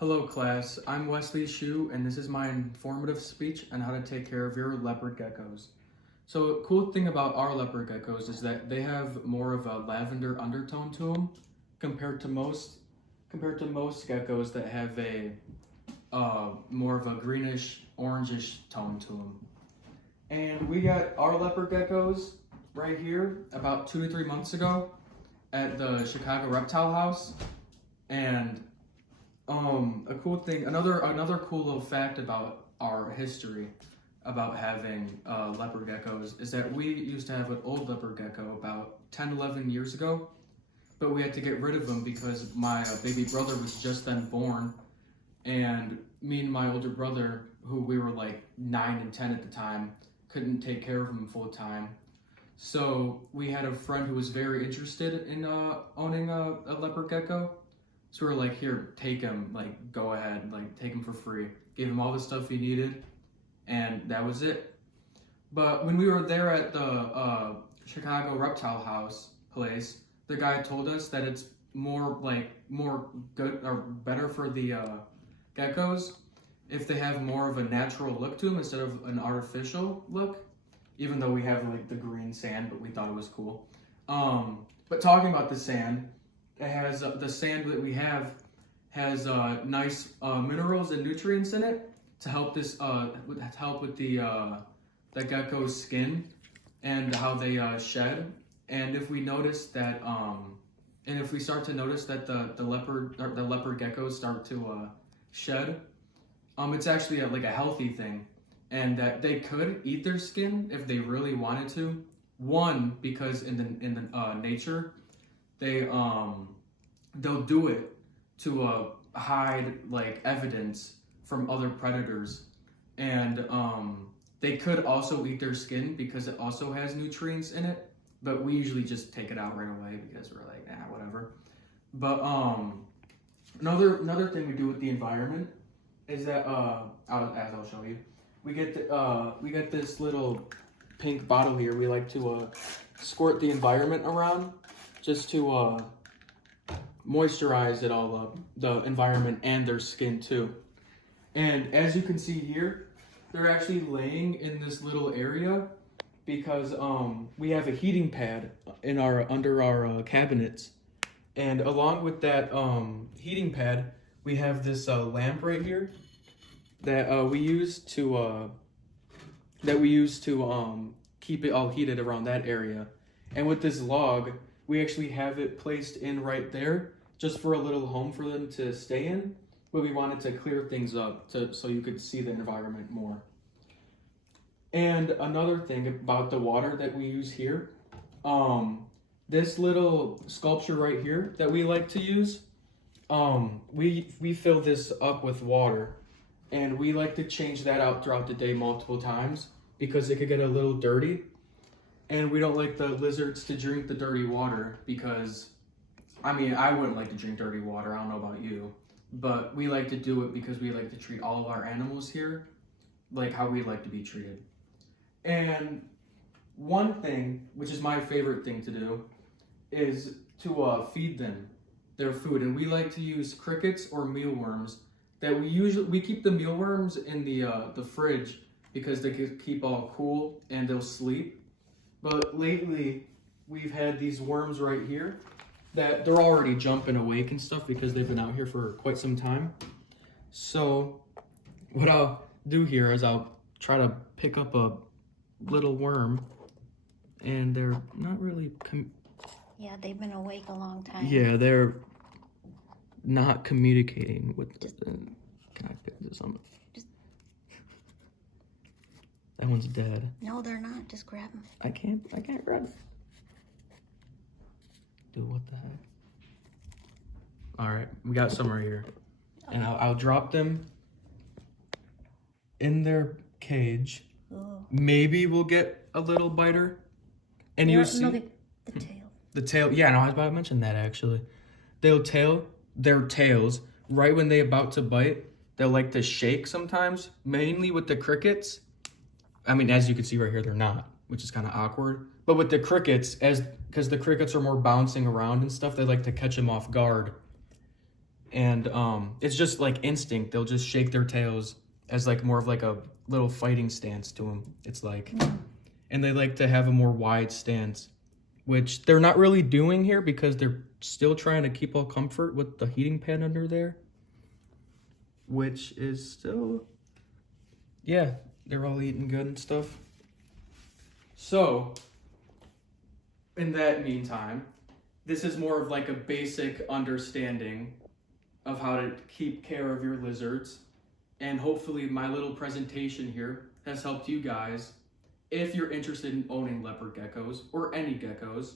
Hello class, I'm Wesley Shu and this is my informative speech on how to take care of your leopard geckos. So a cool thing about our leopard geckos is that they have more of a lavender undertone to them compared to most geckos that have a more of a greenish orangish tone to them. And we got our leopard geckos right here about 2 to 3 months ago at the Chicago Reptile House. And a cool thing, another cool little fact about our history about having leopard geckos is that we used to have an old leopard gecko about 10, 11 years ago, but we had to get rid of him because my baby brother was just then born, and me and my older brother, who we were like 9 and 10 at the time, couldn't take care of him full time. So we had a friend who was very interested in owning a leopard gecko. So we were like, here, take him, like, go ahead, like, take him for free. Gave him all the stuff he needed, and that was it. But when we were there at the Chicago Reptile House place, the guy told us that it's more good or better for the geckos if they have more of a natural look to them instead of an artificial look, even though we have like the green sand, but we thought it was cool. But talking about the sand, it has the sand that we have has nice minerals and nutrients in it to help this with the gecko's skin and how they shed. And if we notice that and if we start to notice that the leopard geckos start to shed, it's actually like a healthy thing, and that they could eat their skin if they really wanted to. One, because in the nature, they'll do it to hide like evidence from other predators, and they could also eat their skin because it also has nutrients in it. But we usually just take it out right away because we're like, whatever. But another thing we do with the environment is that I'll show you. We get this little pink bottle here. We like to squirt the environment around just to moisturize it all up, the environment and their skin too. And as you can see here, they're actually laying in this little area because we have a heating pad in under our cabinets, and along with that heating pad, we have this lamp right here that we use to keep it all heated around that area. And with this log, we actually have it placed in right there just for a little home for them to stay in, but we wanted to clear things up so you could see the environment more. And another thing about the water that we use here, this little sculpture right here that we like to use, we fill this up with water, and we like to change that out throughout the day multiple times because it could get a little dirty, and we don't like the lizards to drink the dirty water because, I mean, I wouldn't like to drink dirty water, I don't know about you, but we like to do it because we like to treat all of our animals here like how we like to be treated. And one thing, which is my favorite thing to do, is to feed them their food. And we like to use crickets or mealworms. That we keep the mealworms in the fridge because they can keep all cool and they'll sleep. But lately, we've had these worms right here that they're already jumping awake and stuff because they've been out here for quite some time. So what I'll do here is I'll try to pick up a little worm, and they're not really yeah, they've been awake a long time. yeah, they're not communicating with can I pick this up? That one's dead. No, they're not. Just grab them. I can't grab it. Dude, what the heck? All right, we got some right here, and I'll drop them in their cage. Ooh. Maybe we'll get a little biter, and you'll see the tail. the tail. Yeah, no, I was about to mention that actually. They'll tail their tails right when they're about to bite. They'll like to shake sometimes, mainly with the crickets. I mean, as you can see right here, they're not, which is kind of awkward. But with the crickets, because the crickets are more bouncing around and stuff, they like to catch them off guard. And it's just like instinct. They'll just shake their tails as like more of like a little fighting stance to them. It's like, and they like to have a more wide stance, which they're not really doing here because they're still trying to keep all comfort with the heating pad under there, which is still, yeah, they're all eating good and stuff. So, in that meantime, this is more of like a basic understanding of how to keep care of your lizards. And hopefully my little presentation here has helped you guys if you're interested in owning leopard geckos or any geckos.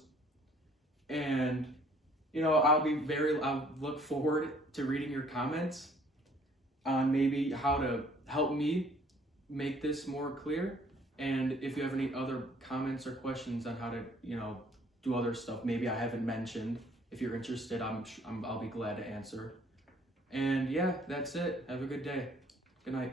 And, you know, I'll look forward to reading your comments on maybe how to help me make this more clear. And if you have any other comments or questions on how to, you know, do other stuff maybe I haven't mentioned, if you're interested, I'll be glad to answer. And yeah, that's it. Have a good day. Good night.